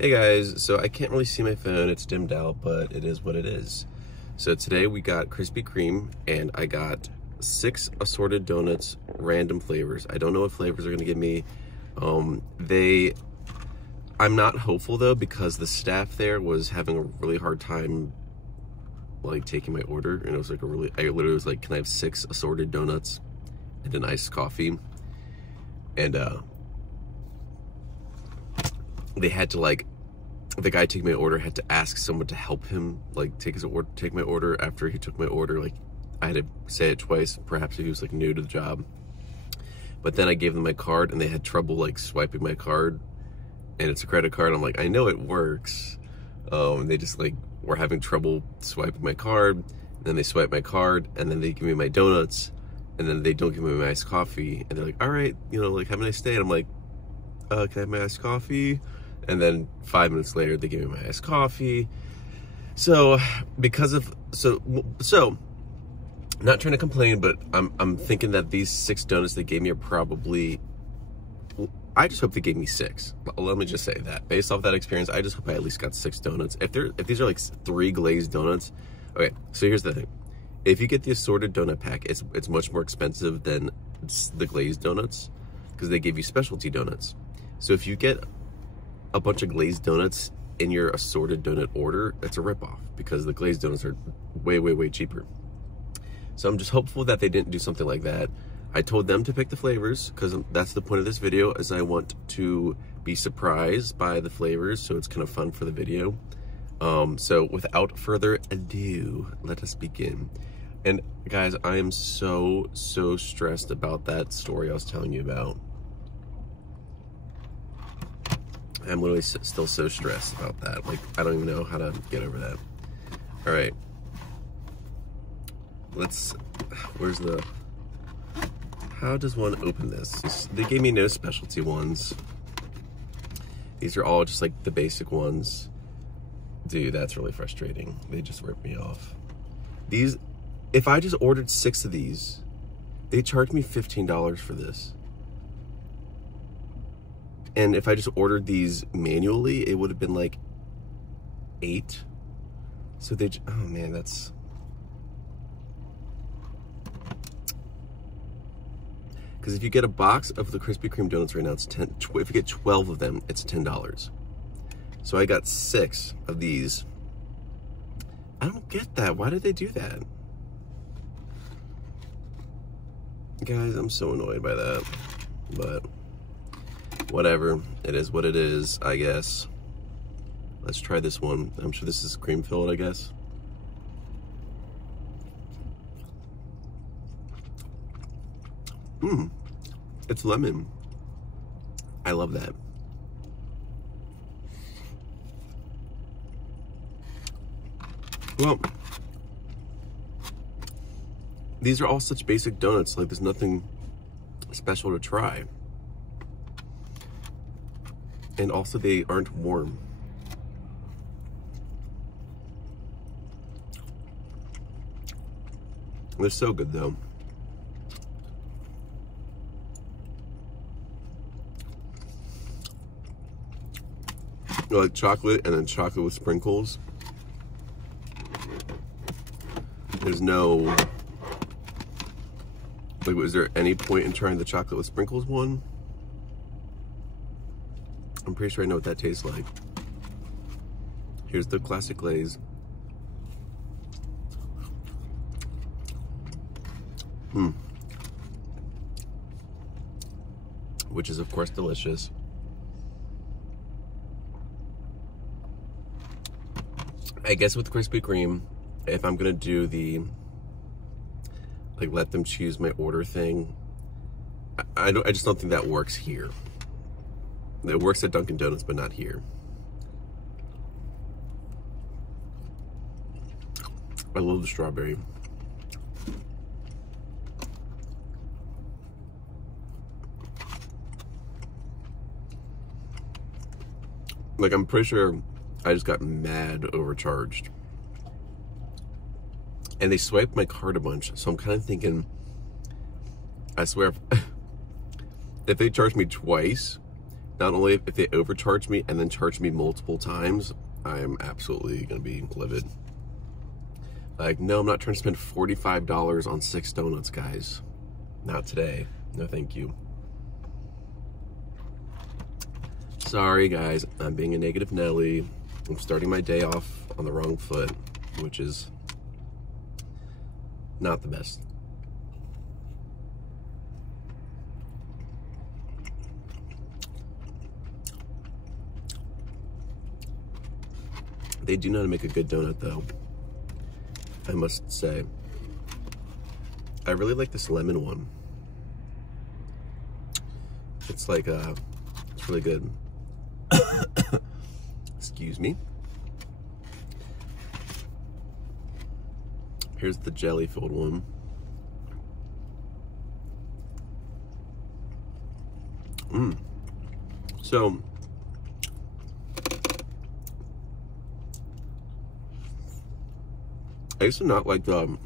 Hey guys, so I can't really see my phone, it's dimmed out, but it is what it is. So today we got Krispy Kreme and I got 6 assorted donuts, random flavors. I don't know what flavors they're gonna give me. I'm not hopeful though because the staff there was having a really hard time like taking my order, and it was like I literally was like, can I have 6 assorted donuts and an iced coffee? And they had to like, the guy taking my order had to ask someone to help him like take my order after he took my order. Like I had to say it twice, perhaps he was like new to the job. But then I gave them my card and they had trouble like swiping my card, and it's a credit card. I'm like, I know it works. And they just like were having trouble swiping my card, and then they swipe my card and then they give me my donuts, and then they don't give me my iced coffee, and they're like, all right, you know, like have a nice day. And I'm like, can I have my iced coffee? And then 5 minutes later, they gave me my iced coffee. So not trying to complain, but I'm thinking that these 6 donuts they gave me are probably, I just hope they gave me 6. Let me just say that. Based off that experience, I just hope I at least got 6 donuts. If these are like 3 glazed donuts, okay, so here's the thing. If you get the assorted donut pack, it's much more expensive than the glazed donuts because they give you specialty donuts. So if you get a bunch of glazed donuts in your assorted donut order, that's a ripoff because the glazed donuts are way, way, way cheaper. So I'm just hopeful that they didn't do something like that. I told them to pick the flavors because that's the point of this video, is I want to be surprised by the flavors, so it's kind of fun for the video. So without further ado, let us begin. And guys, I am so stressed about that story I was telling you about. I'm literally still so stressed about that. Like, I don't even know how to get over that. All right. How does one open this? They gave me no specialty ones. These are all just like the basic ones. Dude, that's really frustrating. They just ripped me off. These, if I just ordered 6 of these, they charged me $15 for this. And if I just ordered these manually, it would have been like 8. So oh man, that's... Because if you get a box of the Krispy Kreme donuts right now, it's 10. If you get 12 of them, it's $10. So I got 6 of these. I don't get that. Why did they do that? Guys, I'm so annoyed by that. But whatever, it is what it is, I guess. Let's try this one. I'm sure this is cream filled, I guess. It's lemon. I love that. Well, these are all such basic donuts, like there's nothing special to try. And also they aren't warm. They're so good though. They're like chocolate and then chocolate with sprinkles. There's no, like, was there any point in trying the chocolate with sprinkles one? I'm pretty sure I know what that tastes like. Here's the classic glaze. Which is of course delicious. I guess with Krispy Kreme, if I'm gonna do the, like, let them choose my order thing, I just don't think that works here. It works at Dunkin' Donuts, but not here. I love the strawberry. Like, I'm pretty sure I just got mad overcharged. And they swiped my card a bunch, so I'm kind of thinking, I swear, if they charge me twice, not only if they overcharge me and then charge me multiple times, I am absolutely gonna be livid. Like, no, I'm not trying to spend $45 on 6 donuts, guys. Not today. No, thank you. Sorry, guys. I'm being a negative Nelly. I'm starting my day off on the wrong foot, which is not the best. They do know how to make a good donut, though, I must say. I really like this lemon one. It's like, it's really good. Excuse me. Here's the jelly-filled one. So, I used to not like the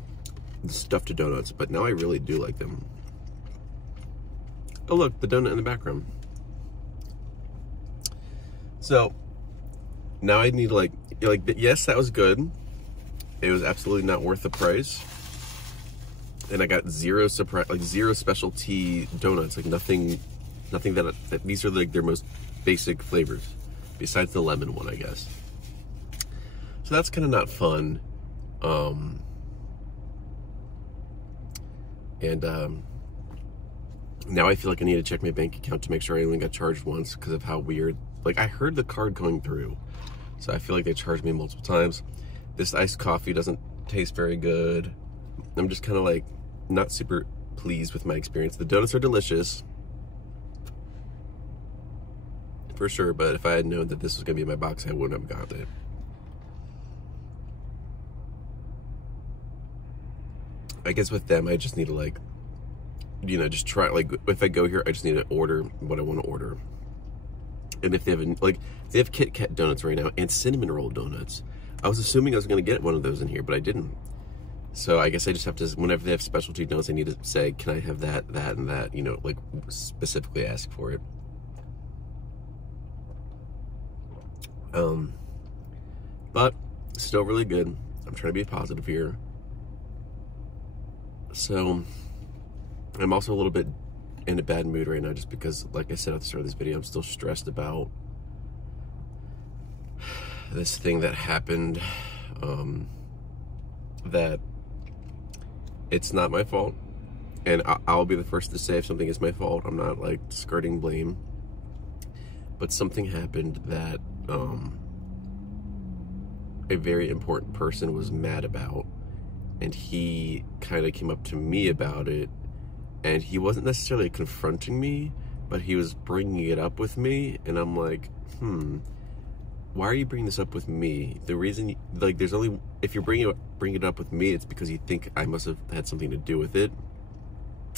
stuffed donuts, but now I really do like them. Oh look, the donut in the background. So now I need like yes, that was good. It was absolutely not worth the price, and I got zero specialty donuts. Like nothing that these are like their most basic flavors, besides the lemon one, I guess. So that's kind of not fun. Now I feel like I need to check my bank account to make sure I only got charged once because of how weird. Like, I heard the card going through, so I feel like they charged me multiple times. This iced coffee doesn't taste very good. I'm just kind of like not super pleased with my experience. The donuts are delicious, for sure, but if I had known that this was gonna be in my box, I wouldn't have gotten it. I guess with them, I just need to, like, you know, just try, like, if I go here, I just need to order what I want to order. And if they have, like, they have Kit Kat donuts right now and cinnamon roll donuts. I was assuming I was going to get one of those in here, but I didn't. So I guess I just have to, whenever they have specialty donuts, I need to say, can I have that, that, and that, you know, like, specifically ask for it. But still really good. I'm trying to be positive here. So I'm also a little bit in a bad mood right now, just because, like I said at the start of this video, I'm still stressed about this thing that happened, that it's not my fault, and I'll be the first to say if something is my fault. I'm not, like, skirting blame, but something happened that a very important person was mad about, and he kind of came up to me about it, and he wasn't necessarily confronting me, but he was bringing it up with me, and I'm like, why are you bringing this up with me? The reason, like, there's only, if you're bringing it up with me, it's because you think I must have had something to do with it,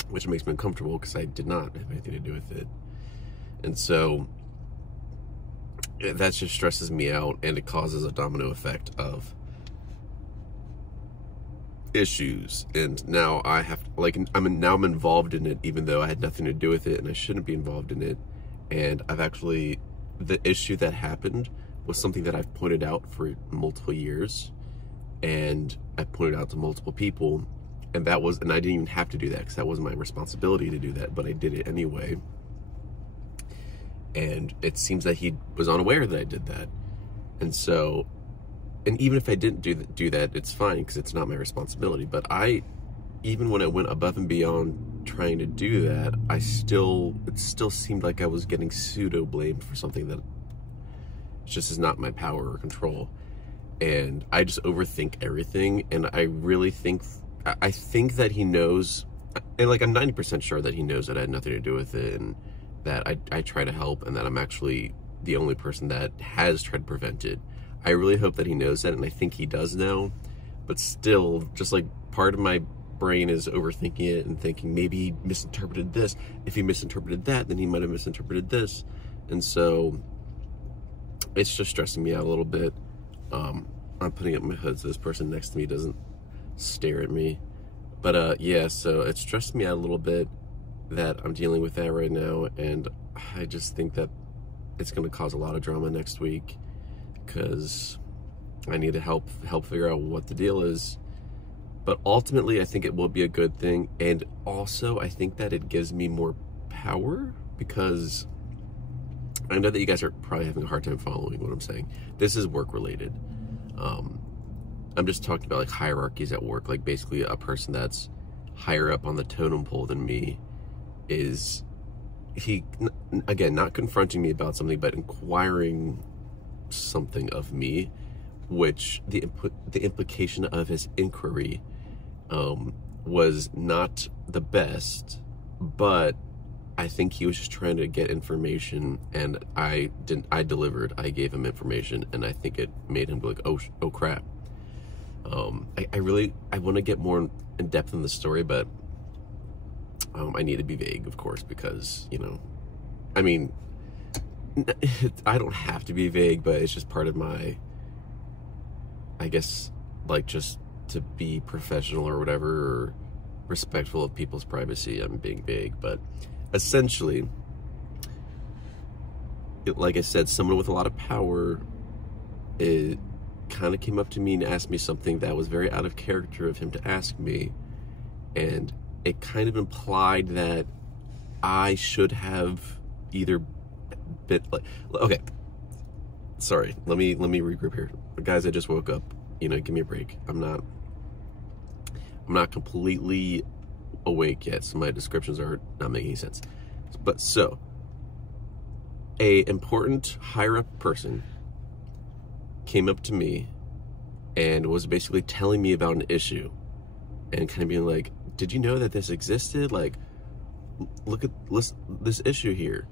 which makes me uncomfortable because I did not have anything to do with it. And so that just stresses me out, and it causes a domino effect of issues. And now I have, like, I'm involved in it, even though I had nothing to do with it and I shouldn't be involved in it. And I've actually, the issue that happened was something that I've pointed out for multiple years, and I pointed out to multiple people, and I didn't even have to do that because that wasn't my responsibility to do that, but I did it anyway. And it seems that he was unaware that I did that. And so, and even if I didn't do that, it's fine because it's not my responsibility. But even when I went above and beyond trying to do that, it still seemed like I was getting pseudo blamed for something that just is not my power or control. And I just overthink everything, and I really think that he knows, and, like, I'm 90% sure that he knows that I had nothing to do with it, and that I try to help, and that I'm actually the only person that has tried to prevent it. I really hope that he knows that, and I think he does now, but still, just, like, part of my brain is overthinking it and thinking maybe he misinterpreted this. If he misinterpreted that, then he might have misinterpreted this. And so it's just stressing me out a little bit. I'm putting up my hood so this person next to me doesn't stare at me. But yeah, so it stressed me out a little bit that I'm dealing with that right now, and I just think that it's going to cause a lot of drama next week because I need to help figure out what the deal is. But ultimately, I think it will be a good thing. And also, I think that it gives me more power, because I know that you guys are probably having a hard time following what I'm saying. This is work related. I'm just talking about like hierarchies at work. Like basically a person that's higher up on the totem pole than me is, again, not confronting me about something, but inquiring something of me, which the implication of his inquiry was not the best, but I think he was just trying to get information, and I delivered. I gave him information, and I think it made him go like, oh crap. I want to get more in depth in the story, but I need to be vague, of course, because, you know, I mean, I don't have to be vague, but it's just part of my, I guess, like, just to be professional or whatever, or respectful of people's privacy, I'm being vague. But essentially, like I said, someone with a lot of power kind of came up to me and asked me something that was very out of character of him to ask me, and it kind of implied that I should have either been like, okay, sorry, let me regroup here. But guys, I just woke up, you know, give me a break. I'm not completely awake yet, so my descriptions are not making any sense. But so, a important higher up person came up to me and was basically telling me about an issue, and kind of being like, did you know that this existed? Like, look at this issue here.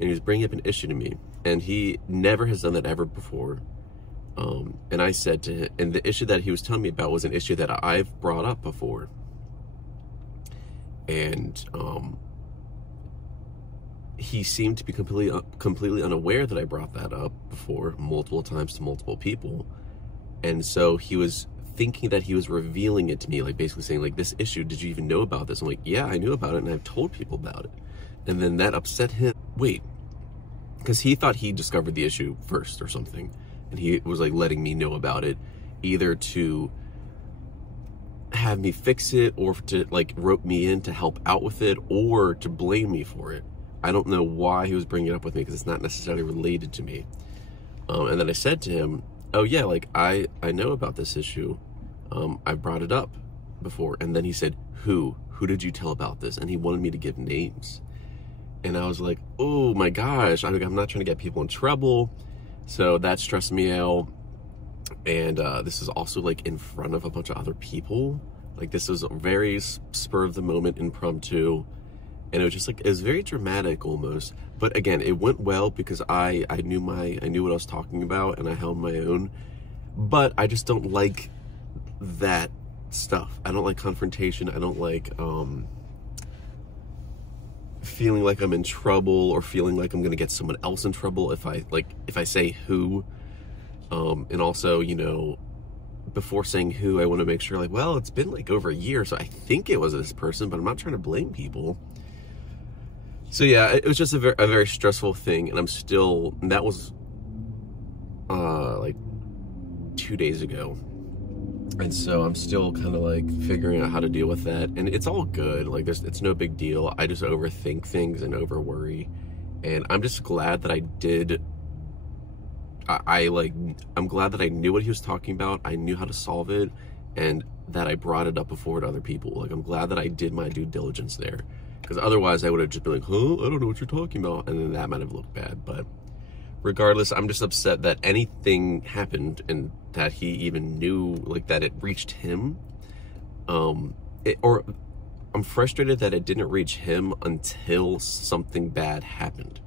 And he was bringing up an issue to me, and he never has done that ever before. And I said to him, and the issue that he was telling me about was an issue that I've brought up before. And he seemed to be completely unaware that I brought that up before multiple times to multiple people. And so he was thinking that he was revealing it to me, like basically saying like, this issue, did you even know about this? I'm like, yeah, I knew about it, and I've told people about it. And then that upset him. Wait, because he thought he discovered the issue first or something, and he was like letting me know about it, either to have me fix it, or to like rope me in to help out with it, or to blame me for it. I don't know why he was bringing it up with me, because it's not necessarily related to me. And then I said to him, oh yeah, like I know about this issue. I brought it up before. And then he said, who did you tell about this? And he wanted me to give names. And I was like, oh my gosh, I'm not trying to get people in trouble. So that stressed me out. And this is also like in front of a bunch of other people. Like, this was a very spur of the moment, impromptu. And it was just like, it was very dramatic almost. But again, it went well because I knew what I was talking about, and I held my own. But I just don't like that stuff. I don't like confrontation. I don't like feeling like I'm in trouble, or feeling like I'm gonna get someone else in trouble if I say who. And also, you know, before saying who, I want to make sure, like, well, it's been like over a year, so I think it was this person, but I'm not trying to blame people. So yeah, it was just a very stressful thing, and that was like 2 days ago. And so I'm still kind of like figuring out how to deal with that, and it's all good. Like, it's no big deal. I just overthink things and over worry, and I'm just glad that I did. I'm glad that I knew what he was talking about. I knew how to solve it, and that I brought it up before to other people. Like, I'm glad that I did my due diligence there, because otherwise I would have just been like, huh, I don't know what you're talking about, and then that might have looked bad. But regardless, I'm just upset that anything happened, and that he even knew, like, that it reached him. Or I'm frustrated that it didn't reach him until something bad happened,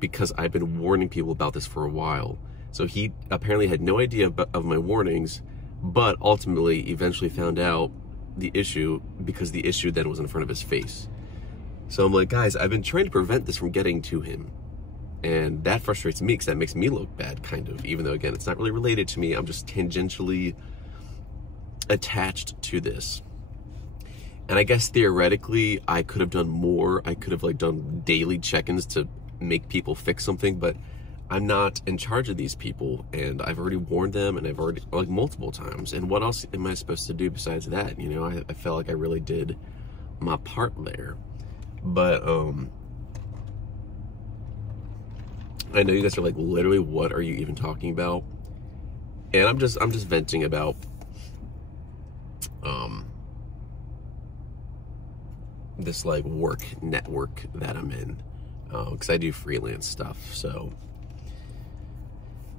because I've been warning people about this for a while. So he apparently had no idea of my warnings, but ultimately eventually found out the issue, because the issue then was in front of his face. So I'm like, guys, I've been trying to prevent this from getting to him. And that frustrates me, because that makes me look bad, kind of, even though, again, it's not really related to me. I'm just tangentially attached to this. And I guess theoretically, I could have done more. I could have, like, done daily check-ins to make people fix something, but I'm not in charge of these people, and I've already warned them, and I've already, like, multiple times. And what else am I supposed to do besides that? You know, I felt like I really did my part there. But I know you guys are like, literally, what are you even talking about? And I'm just venting about this like work network that I'm in, because I do freelance stuff. So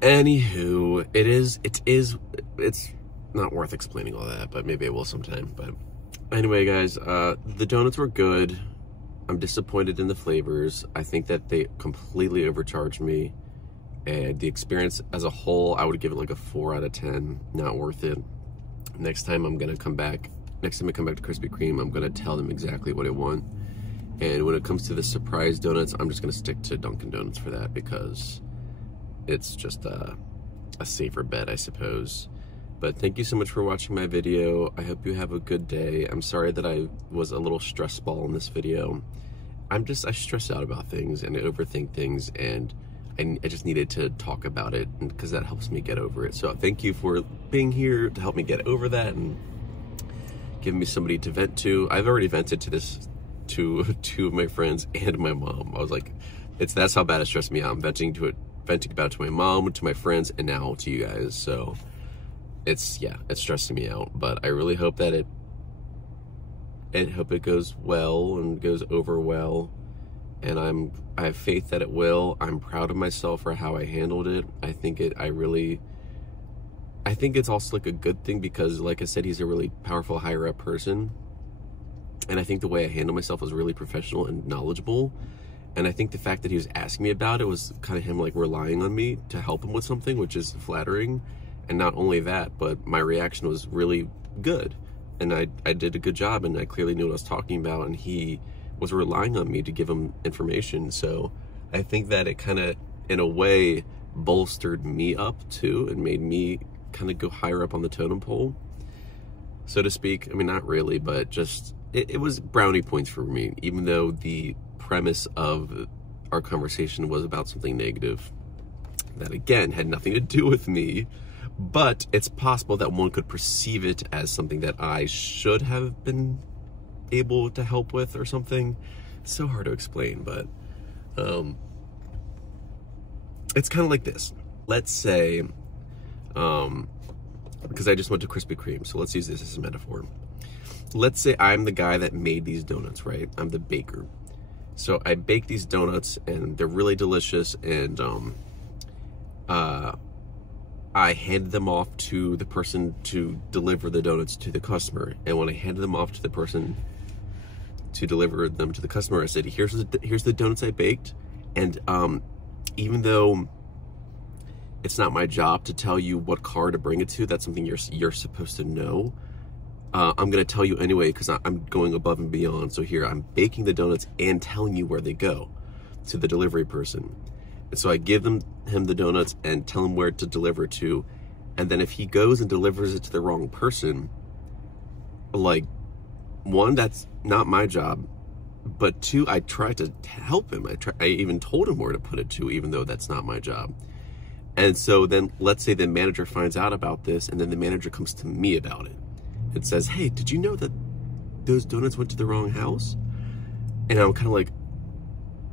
anywho, it's not worth explaining all that, but maybe I will sometime. But anyway, guys, the donuts were good. I'm disappointed in the flavors. I think that they completely overcharged me, and the experience as a whole, I would give it like a 4 out of 10. Not worth it. Next time I come back to Krispy Kreme, I'm gonna tell them exactly what I want. And when it comes to the surprise donuts, I'm just gonna stick to Dunkin' Donuts for that, because it's just a safer bet, I suppose. But thank you so much for watching my video. I hope you have a good day. I'm sorry that I was a little stress ball in this video. I stress out about things, and I overthink things, and I just needed to talk about it, because that helps me get over it. So thank you for being here to help me get over that and giving me somebody to vent to. I've already vented to this to two of my friends and my mom. I was like, that's how bad it stressed me out. I'm venting about it to my mom, to my friends, and now to you guys. So it's stressing me out. But I really hope that it goes well and goes over well. And I have faith that it will. I'm proud of myself for how I handled it. I think it's also like a good thing, because like I said, he's a really powerful higher up person. And I think the way I handle myself was really professional and knowledgeable. And I think the fact that he was asking me about it was kind of him like relying on me to help him with something, which is flattering. And not only that, but my reaction was really good. And I did a good job, and I clearly knew what I was talking about, and he was relying on me to give him information. So I think that it kind of, in a way, bolstered me up too, and made me kind of go higher up on the totem pole, so to speak. I mean, not really, but just, it was brownie points for me, even though the premise of our conversation was about something negative that, again, had nothing to do with me. But it's possible that one could perceive it as something that I should have been able to help with or something. It's so hard to explain, but it's kind of like this. Let's say, because I just went to Krispy Kreme, so let's use this as a metaphor. Let's say I'm the guy that made these donuts, right? I'm the baker. So I bake these donuts, and they're really delicious, and I handed them off to the person to deliver the donuts to the customer. And when I handed them off to the person to deliver them to the customer, I said, here's the donuts I baked. And even though it's not my job to tell you what car to bring it to, that's something you're supposed to know, I'm gonna tell you anyway, because I'm going above and beyond. So here, I'm baking the donuts and telling you where they go to the delivery person. And so I give him the donuts and tell him where to deliver to. And then if he goes and delivers it to the wrong person, like, one, that's not my job. But two, I tried to help him. I even told him where to put it to, even though that's not my job. And so then let's say the manager finds out about this, and then the manager comes to me about it. It says, hey, did you know that those donuts went to the wrong house? And I'm kind of like,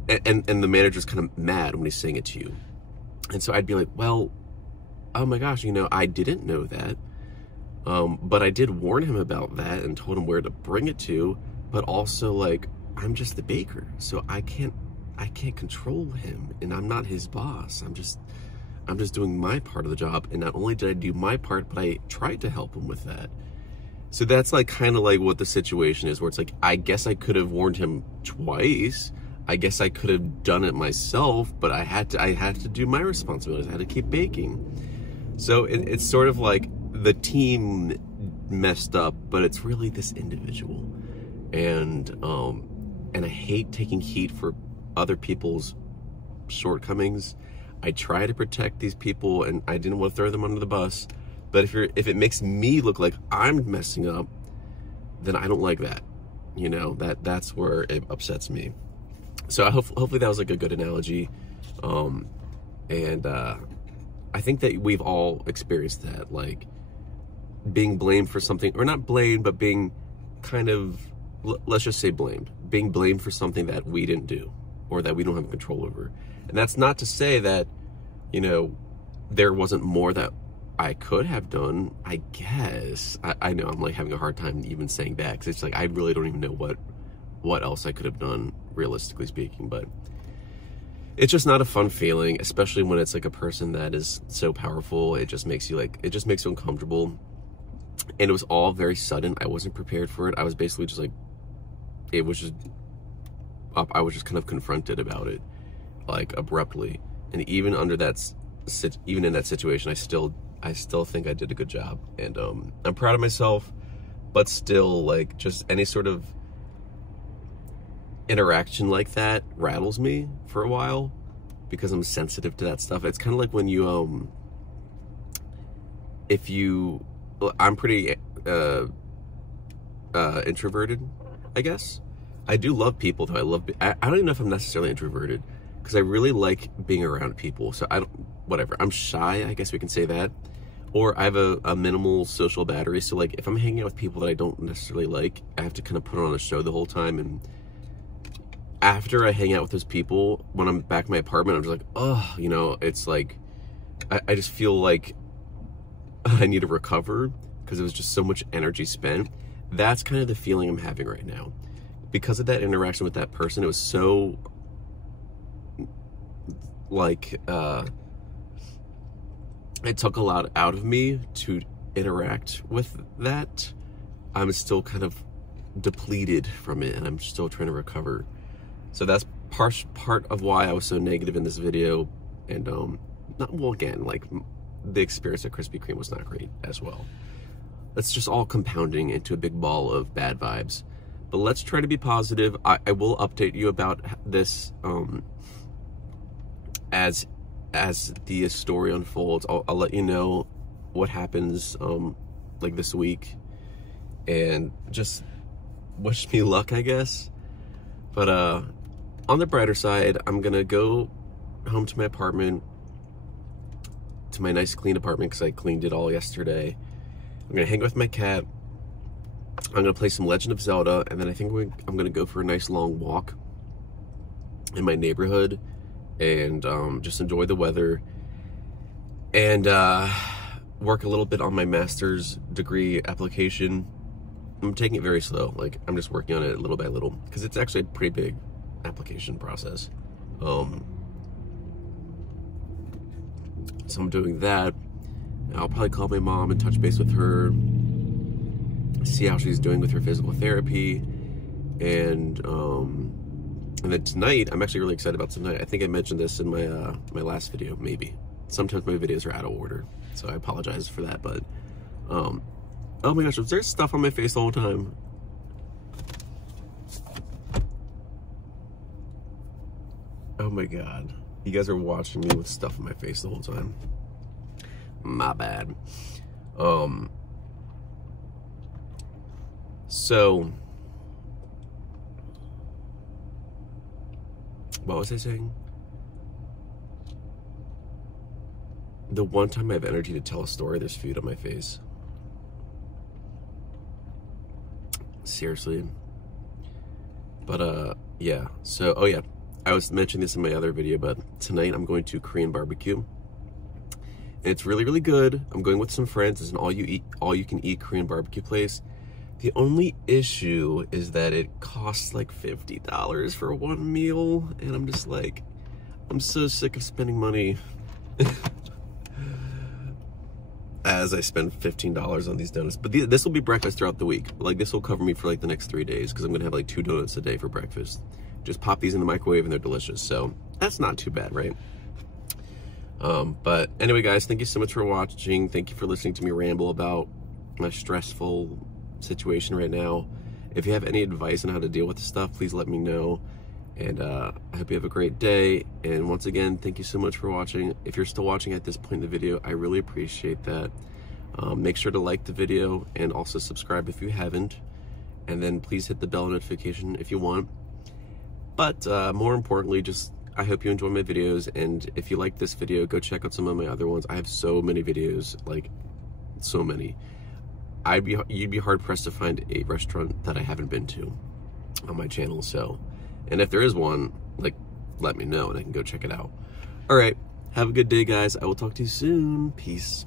and the manager's kind of mad when he's saying it to you. And so I'd be like, well, oh my gosh, I didn't know that. But I did warn him about that and told him where to bring it to. But also, like, I'm just the baker, so I can't control him, and I'm not his boss. I'm just doing my part of the job. And not only did I do my part, but I tried to help him with that. So that's like kind of like what the situation is, where it's like, I guess I could have warned him twice. I guess I could have done it myself, but I had to do my responsibilities. I had to keep baking. So it's sort of like the team messed up, but it's really this individual. And I hate taking heat for other people's shortcomings. I try to protect these people, and I didn't want to throw them under the bus. But if it makes me look like I'm messing up, then I don't like that. That's where it upsets me. So hopefully that was like a good analogy. I think that we've all experienced that, like being blamed for something, or not blamed, but being kind of, let's just say blamed, being blamed for something that we didn't do or that we don't have control over. And that's not to say that, you know, there wasn't more that I could have done, I guess. I know I'm like having a hard time even saying that, because it's like I really don't even know what else I could have done, realistically speaking. But it's just not a fun feeling, especially when it's like a person that is so powerful. It just makes you uncomfortable. And it was all very sudden. I wasn't prepared for it. I was basically just like, it was just up. I was just kind of confronted about it, like abruptly. And even under that, even in that situation, I still think I did a good job. And I'm proud of myself, but still, like, just any sort of interaction like that rattles me for a while, because I'm sensitive to that stuff. It's kind of like when you I'm pretty introverted, I guess. I do love people, though. I don't even know if I'm necessarily introverted, because I really like being around people. So whatever, I'm shy, I guess we can say that. Or I have a minimal social battery, so like if I'm hanging out with people that I don't necessarily like, I have to kind of put on a show the whole time. And after I hang out with those people, when I'm back in my apartment, I'm just like, oh, you know, it's like, I just feel like I need to recover, because it was just so much energy spent. That's kind of the feeling I'm having right now. Because of that interaction with that person, it was so, like, it took a lot out of me to interact with that. I'm still kind of depleted from it, and I'm still trying to recover. So that's part of why I was so negative in this video. And again, like, the experience at Krispy Kreme was not great as well. It's just all compounding into a big ball of bad vibes. But let's try to be positive. I will update you about this as the story unfolds. I'll let you know what happens like this week, and just wish me luck, I guess. But on the brighter side, I'm gonna go home to my apartment, to my nice clean apartment, because I cleaned it all yesterday. I'm gonna hang with my cat. I'm gonna play some Legend of Zelda, and then I think I'm gonna go for a nice long walk in my neighborhood, and just enjoy the weather, and work a little bit on my master's degree application. I'm taking it very slow. Like, I'm just working on it little by little, because it's actually a pretty big application process. So I'm doing that. I'll probably call my mom and touch base with her, see how she's doing with her physical therapy. And then tonight, I'm actually really excited about tonight. I think I mentioned this in my my last video, maybe. Sometimes my videos are out of order, so I apologize for that. But oh my gosh, was there stuff on my face the whole time? Oh my god, you guys are watching me with stuff on my face the whole time. My bad. So what was I saying? The one time I have energy to tell a story, there's food on my face. Seriously. But yeah, so oh yeah, I was mentioning this in my other video, but tonight I'm going to Korean barbecue, and it's really, really good. I'm going with some friends. It's an all you can eat Korean barbecue place. The only issue is that it costs like $50 for one meal, and I'm just like, I'm so sick of spending money as I spend $15 on these donuts. But this will be breakfast throughout the week. Like, this will cover me for like the next 3 days, because I'm gonna have like 2 donuts a day for breakfast. Just pop these in the microwave and they're delicious. So that's not too bad, right? But anyway, guys, thank you so much for watching. Thank you for listening to me ramble about my stressful situation right now. If you have any advice on how to deal with this stuff, please let me know. And I hope you have a great day. And once again, thank you so much for watching. If you're still watching at this point in the video, I really appreciate that. Make sure to like the video and also subscribe if you haven't. And then please hit the bell notification if you want. But more importantly, just I hope you enjoy my videos, and if you like this video, go check out some of my other ones. I have so many videos, like so many. You'd be hard pressed to find a restaurant that I haven't been to on my channel. So, and if there is one, like, let me know and I can go check it out. All right, have a good day, guys. I will talk to you soon. Peace.